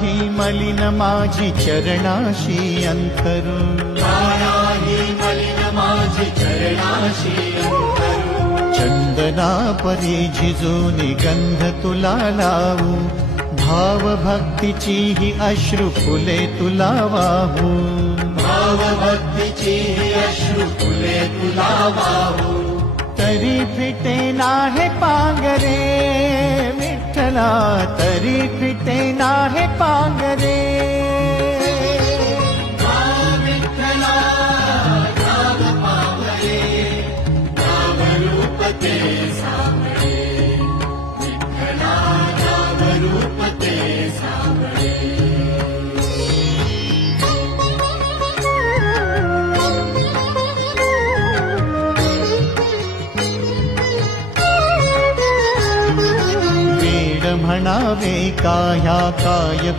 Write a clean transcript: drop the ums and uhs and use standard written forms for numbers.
ही मलिन माझी चरणाशी अंतरू, माया ही मलिन माझी चरणाशी अंतरू, चंदना परी झिजूनी गंध तुला लावू, भाव भक्तीची ही अश्रू फुले तुला वाहू, भाव भक्तीची ही अश्रू फुले तुला वाहू, तरी फिटे नाहे पांगरे विठ्ठला, तरी फिटे नाहे पांगरे, विठ्ठला नाव पावले, नाव रूप ते सावळे, विठ्ठला नाव रूप ते सावळे. वेड म्हणावे काया काय